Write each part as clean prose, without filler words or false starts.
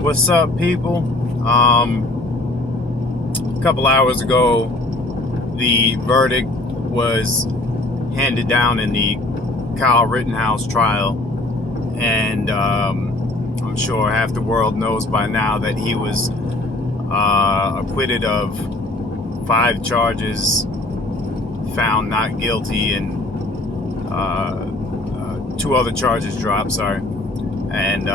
What's up, people? A couple hours ago, the verdict was handed down in the Kyle Rittenhouse trial, and I'm sure half the world knows by now that he was acquitted of 5 charges, found not guilty, and 2 other charges dropped. Sorry, and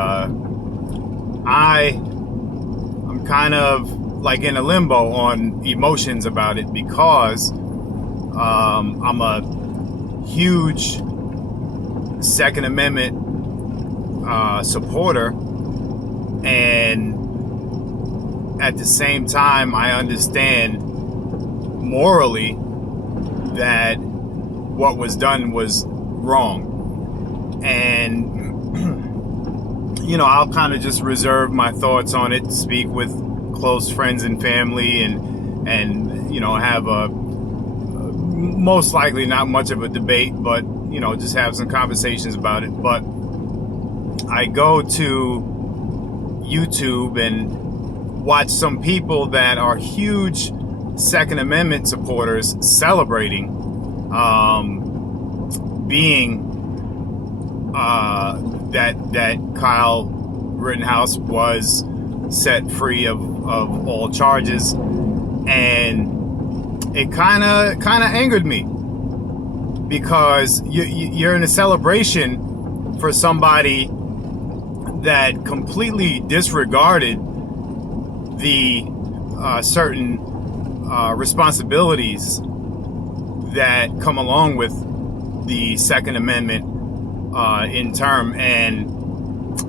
I'm kind of like in a limbo on emotions about it because I'm a huge Second Amendment supporter, and at the same time I understand morally that what was done was wrong. And I'll kind of just reserve my thoughts on it, speak with close friends and family, and have a most likely not much of a debate, but just have some conversations about it. But I go to YouTube and watch some people that are huge Second Amendment supporters celebrating being that Kyle Rittenhouse was set free of all charges, and it kind of angered me because you're in a celebration for somebody that completely disregarded the certain responsibilities that come along with the Second Amendment in term, and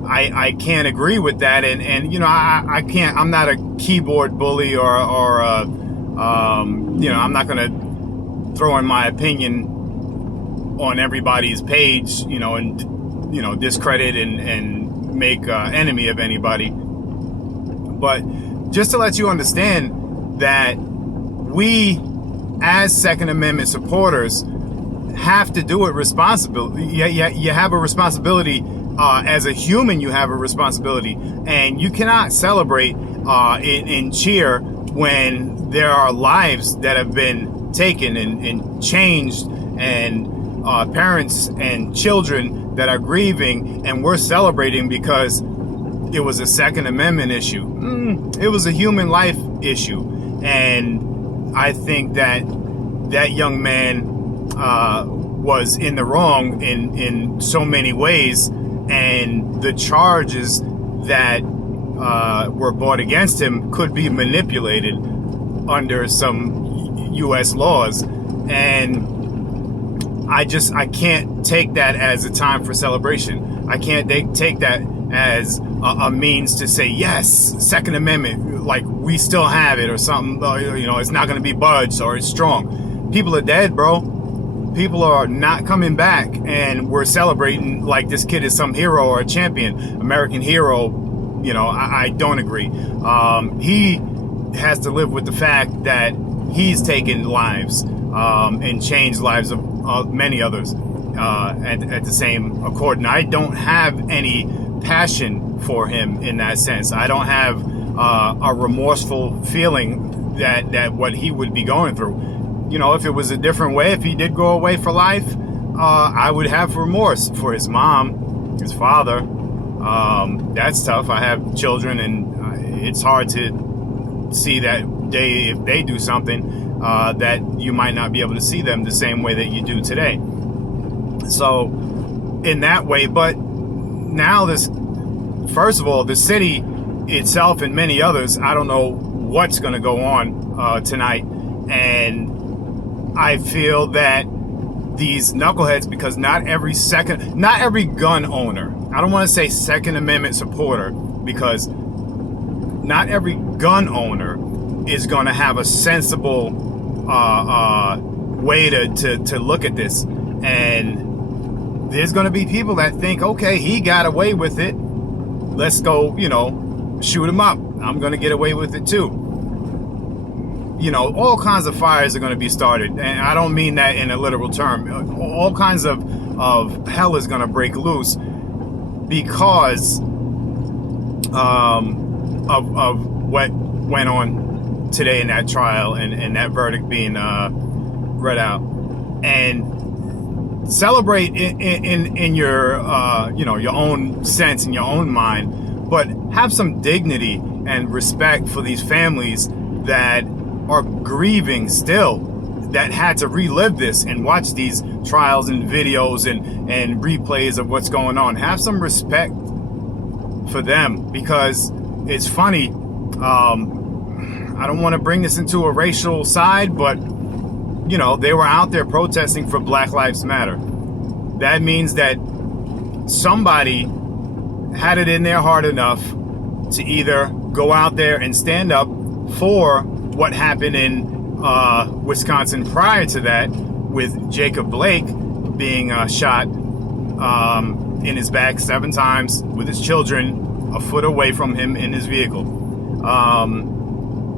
I can't agree with that, and I can't. I'm not a keyboard bully or I'm not gonna throw in my opinion on everybody's page, and discredit and make enemy of anybody. But just to let you understand that we, as Second Amendment supporters, have to do it responsibly. You have a responsibility. As a human, you have a responsibility, and you cannot celebrate and cheer when there are lives that have been taken and changed, and parents and children that are grieving, and we're celebrating because it was a Second Amendment issue. It was a human life issue, and I think that young man was in the wrong in so many ways, and the charges that were brought against him could be manipulated under some U.S. laws, and I can't take that as a time for celebration. I can't take that as a means to say, yes, Second Amendment, like we still have it or something, it's not going to be budged or it's strong. People are dead, bro. People are not coming back, and we're celebrating like this kid is some hero or a champion, American hero. I don't agree. He has to live with the fact that he's taken lives and changed lives of many others at the same accord. And I don't have any passion for him in that sense. I don't have a remorseful feeling that what he would be going through. If it was a different way, if he did go away for life, I would have remorse for his mom, his father. That's tough. I have children, and it's hard to see that if they do something that you might not be able to see them the same way that you do today. So in that way, but now first of all, the city itself and many others, I don't know what's going to go on tonight, and I feel that these knuckleheads, because not every gun owner, I don't want to say Second Amendment supporter, because not every gun owner is going to have a sensible way to look at this. And there's going to be people that think, okay, he got away with it, let's go, shoot him up. I'm going to get away with it too. All kinds of fires are going to be started, and I don't mean that in a literal term. All kinds of hell is going to break loose because of what went on today in that trial and that verdict being read out, and celebrate in your your own sense, in your own mind, but have some dignity and respect for these families that are grieving still, that had to relive this and watch these trials and videos and replays of what's going on. Have some respect for them, because it's funny. I don't want to bring this into a racial side, but they were out there protesting for Black Lives Matter. That means that somebody had it in their heart enough to either go out there and stand up for what happened in Wisconsin prior to that, with Jacob Blake being shot in his back 7 times with his children a foot away from him in his vehicle.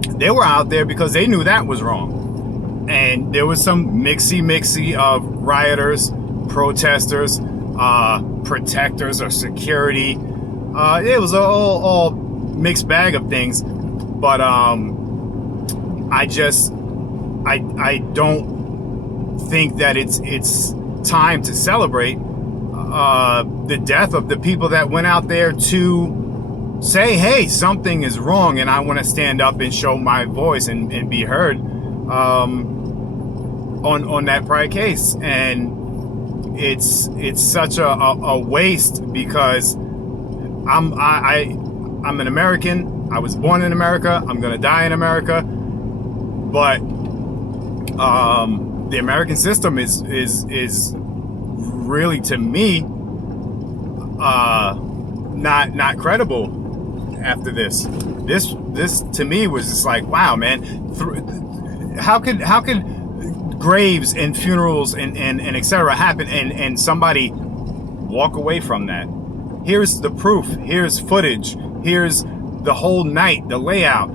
They were out there because they knew that was wrong. And there was some mixy of rioters, protesters, protectors or security. It was all mixed bag of things. But I don't think that it's time to celebrate the death of the people that went out there to say, hey, something is wrong, and I want to stand up and show my voice and be heard on that prior case. And it's such a waste, because I'm an American. I was born in America. I'm gonna die in America. But the American system is really, to me, not credible after this. This to me was just like, wow, man. How could graves and funerals and etc. happen and somebody walk away from that? Here's the proof. Here's footage. Here's the whole night, the layout.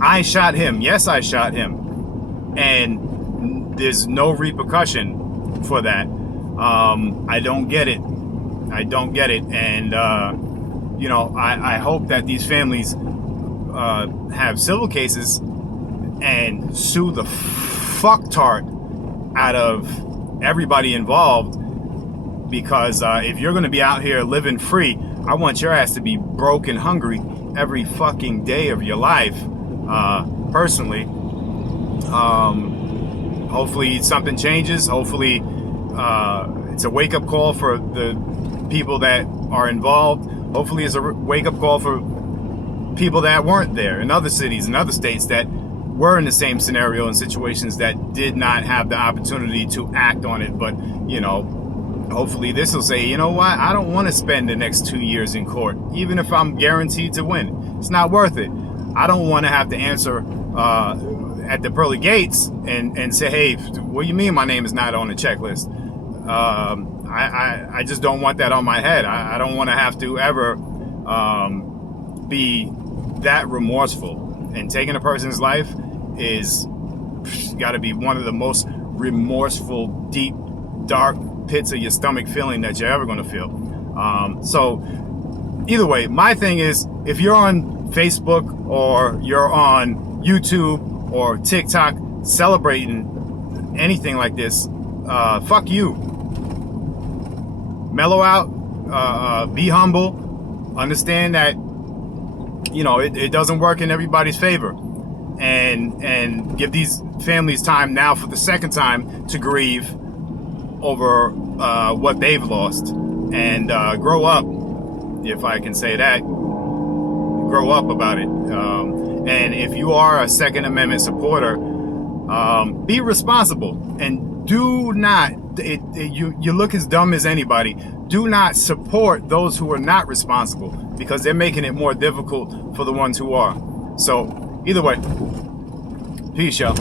I shot him. Yes, I shot him. And there's no repercussion for that. I don't get it. And, I hope that these families have civil cases and sue the fucktard out of everybody involved. Because if you're going to be out here living free, I want your ass to be broke and hungry every fucking day of your life, personally. Hopefully something changes. Hopefully it's a wake-up call for the people that are involved. Hopefully it's a wake-up call for people that weren't there in other cities and other states that were in the same scenario and situations that did not have the opportunity to act on it. But, hopefully this will say, you know what, I don't want to spend the next 2 years in court, even if I'm guaranteed to win. It's not worth it. I don't want to have to answer at the pearly gates and say, hey, what do you mean my name is not on the checklist? I just don't want that on my head. I don't want to have to ever be that remorseful. And taking a person's life is got to be one of the most remorseful, deep, dark pits of your stomach feeling that you're ever going to feel. So either way, my thing is, if you're on Facebook or you're on YouTube or TikTok celebrating anything like this, fuck you. Mellow out, be humble, understand that it doesn't work in everybody's favor, and give these families time now for the second time to grieve over what they've lost, and grow up, if I can say that. Grow up about it. And if you are a Second Amendment supporter, be responsible, and do not, you look as dumb as anybody. Do not support those who are not responsible, because they're making it more difficult for the ones who are. So either way, peace, y'all.